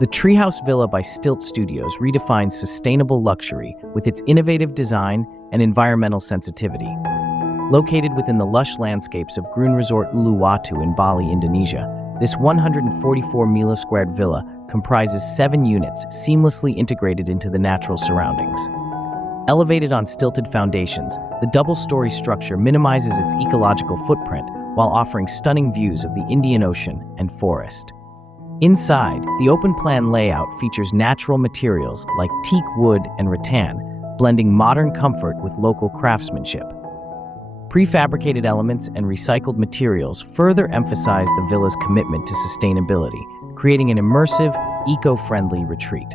The Treehouse Villa by Stilt Studios redefines sustainable luxury with its innovative design and environmental sensitivity. Located within the lush landscapes of Grün Resort Uluwatu in Bali, Indonesia, this 144 square villa comprises 7 units seamlessly integrated into the natural surroundings. Elevated on stilted foundations, the double-story structure minimizes its ecological footprint while offering stunning views of the Indian Ocean and forest. Inside, the open-plan layout features natural materials like teak wood and rattan, blending modern comfort with local craftsmanship. Prefabricated elements and recycled materials further emphasize the villa's commitment to sustainability, creating an immersive, eco-friendly retreat.